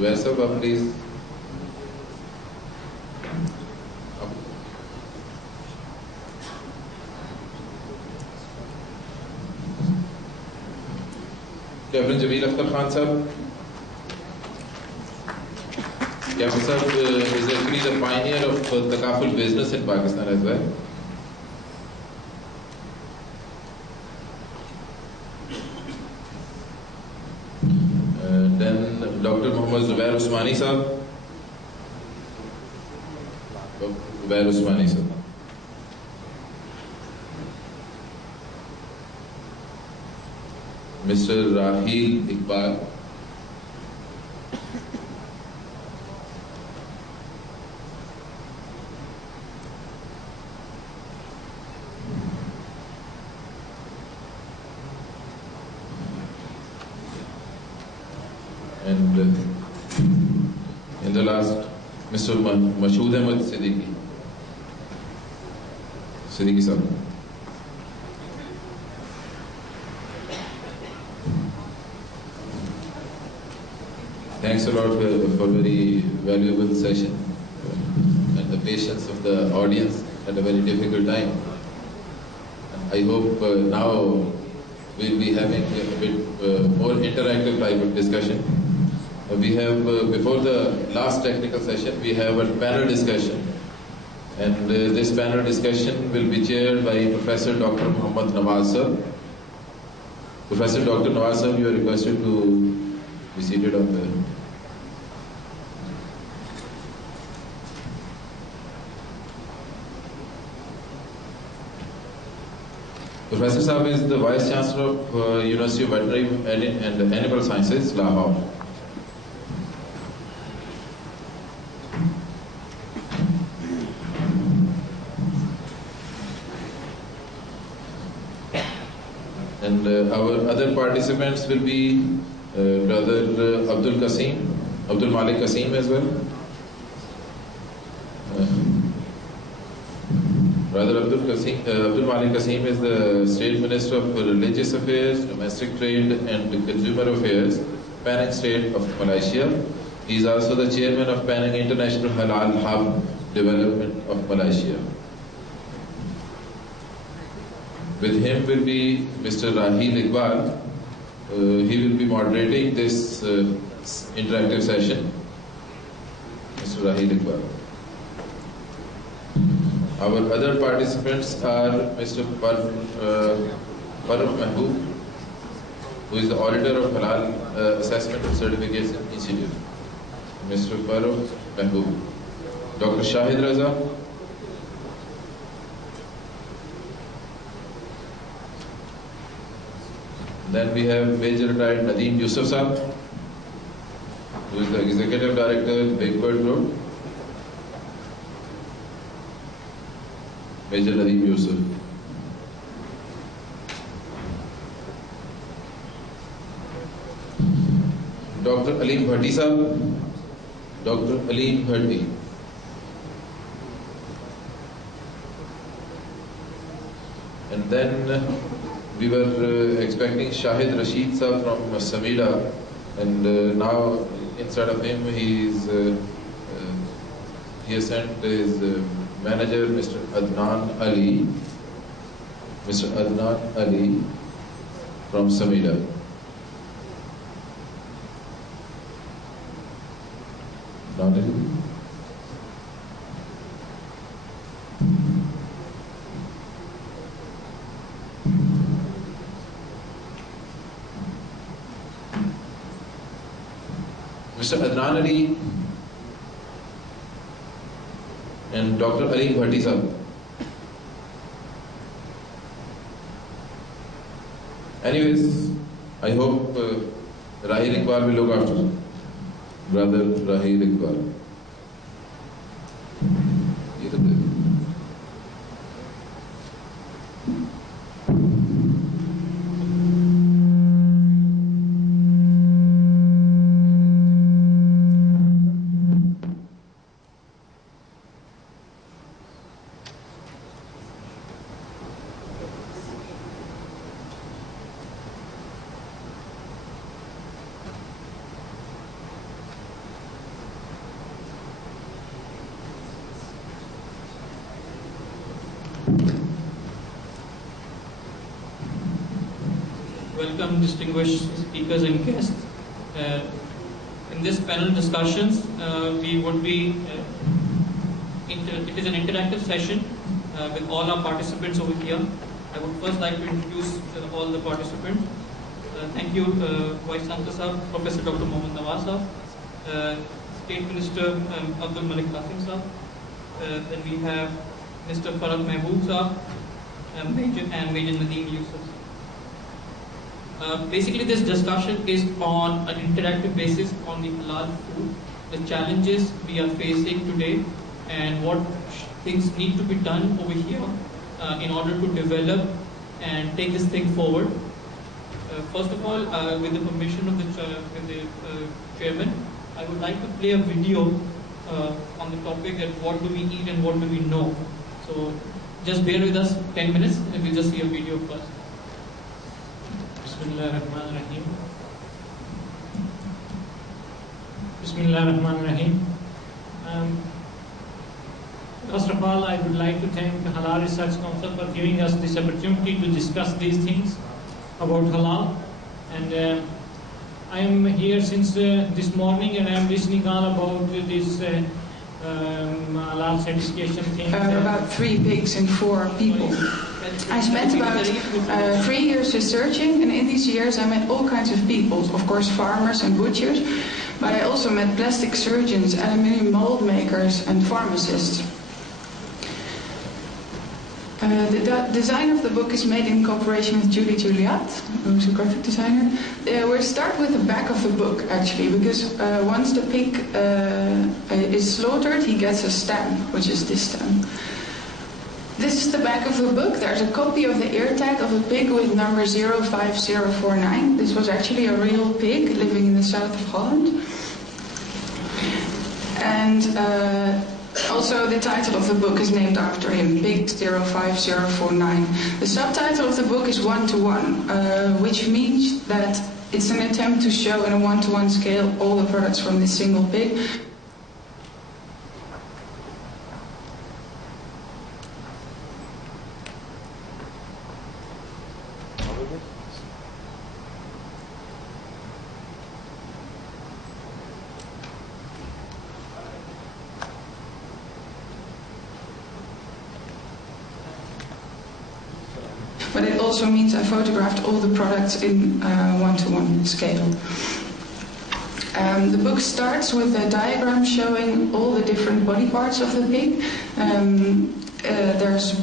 Zubair sir, please. Captain Jameel Akhtar Khan sir. Captain sir is actually the pioneer of Takaful business in Pakistan as well. Then Dr. Muhammad Zubair Usmani sir. Zubair Usmani sir. Mr. Rahil Iqbal. And in the last, Mr. Mashood Ahmed Siddiqui. Siddiqui sir. Thanks a lot for very valuable session and the patience of the audience at a very difficult time. I hope now we'll be having a bit more interactive type of discussion. We have, before the last technical session, we have a panel discussion. And this panel discussion will be chaired by Professor Dr. Muhammad Nawaz sir. Professor Dr. Nawaz sir, you are requested to be seated on the... Professor Saab is the Vice Chancellor of University of Veterinary and Animal Sciences, Lahore. And our other participants will be Brother Abdul Malik Qasim as well. Brother Abdul Malik Qasim is the State Minister of Religious Affairs, Domestic Trade and Consumer Affairs, Penang State of Malaysia. He is also the Chairman of Penang International Halal Hub Development of Malaysia. With him will be Mr. Rahil Iqbal. He will be moderating this interactive session. Mr. Rahil Iqbal. Our other participants are Mr. Farooq Mahboob, who is the auditor of Halal Assessment and Certification Institute. Mr. Farooq Mahboob. Dr. Shahid Raza. Then we have Major Retired Nadeem Yusuf Saab, who is the Executive Director, Big Bird Group. Major Nadeem Yusuf. Dr. Aleem Bhatti Saab. Dr. Aleem Bhatti. And then we were expecting Shahid Rashid Saab from Samida, and now instead of him he has sent his manager, Mr. Adnan Ali. Mr. Adnan Ali from Samida. Adnan Ali. Mr. Adnan Ali and Dr. Aleem Bhatti Saab. Anyways, I hope Rahil Iqbal will look after Brother Rahil Iqbal. welcome distinguished speakers and guests. In this panel discussions, it is an interactive session with all our participants over here. I would first like to introduce all the participants. Thank you, Vice Chancellor Sahab, Professor Dr. Mohammad Nawaz Sahab, State Minister Abdul Malik Qasim Sahab. Then we have Mr. Farad Mehboob Sahab and Major Nadeem Yusuf. Basically, this discussion is on an interactive basis on the halal food, the challenges we are facing today, and what things need to be done over here in order to develop and take this thing forward. First of all, with the permission of the chairman, I would like to play a video on the topic that what do we eat and what do we know. So just bear with us 10 minutes and we'll just see a video first. Bismillahirrahmanirrahim. Bismillahirrahmanirrahim. First of all, I would like to thank the Halal Research Council for giving us this opportunity to discuss these things about halal. And I am here since this morning, and I am listening all about this halal certification thing. About 3 pigs and 4 people. I spent about 3 years researching, and in these years I met all kinds of people, of course farmers and butchers, but I also met plastic surgeons, aluminium mold makers and pharmacists. The design of the book is made in cooperation with Julie Juliat, who's a graphic designer. We'll start with the back of the book, actually, because once the pig is slaughtered, he gets a stamp, which is this stamp. This is the back of the book. There's a copy of the ear tag of a pig with number 05049. This was actually a real pig living in the south of Holland. And also the title of the book is named after him, Pig 05049. The subtitle of the book is 1-to-1, which means that it's an attempt to show in a 1-to-1 scale all the products from this single pig. But it also means I photographed all the products in 1-to-1 scale. The book starts with a diagram showing all the different body parts of the pig. There's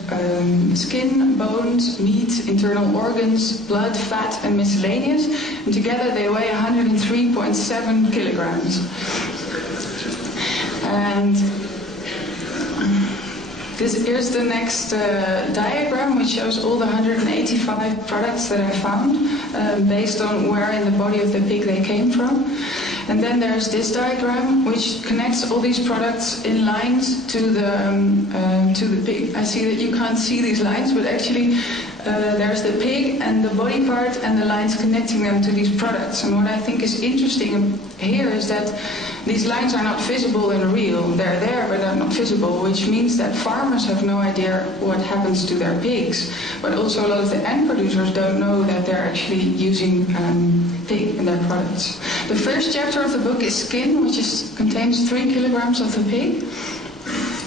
skin, bones, meat, internal organs, blood, fat and miscellaneous. And together they weigh 103.7 kilograms. And here's the next diagram, which shows all the 185 products that I found based on where in the body of the pig they came from. And then there's this diagram, which connects all these products in lines to the pig. I see that you can't see these lines, but actually there's the pig and the body part and the lines connecting them to these products. And what I think is interesting here is that these lines are not visible in real. They're there, but they're not visible, which means that farmers have no idea what happens to their pigs. But also a lot of the end producers don't know that they're actually using pig in their products. The first chapter of the book is skin, which contains 3 kilograms of the pig.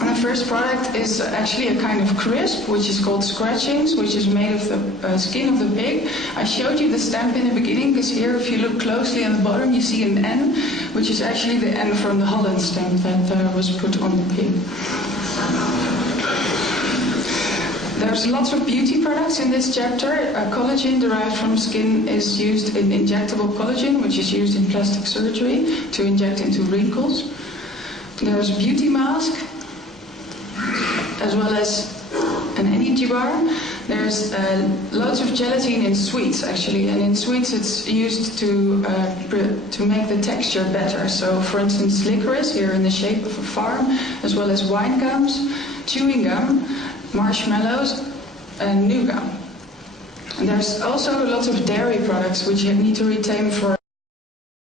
And the first product is actually a kind of crisp, which is called scratchings, which is made of the skin of the pig. I showed you the stamp in the beginning, because here, if you look closely on the bottom, you see an N, which is actually the N from the Holland stamp that was put on the pig. There's lots of beauty products in this chapter. Collagen derived from skin is used in injectable collagen, which is used in plastic surgery to inject into wrinkles. There's a beauty mask, as well as an energy bar. There's loads of gelatin in sweets, actually, and in sweets it's used to make the texture better. So, for instance, licorice, here in the shape of a farm, as well as wine gums, chewing gum, marshmallows, and new gum. And there's also lots of dairy products which you need to retain for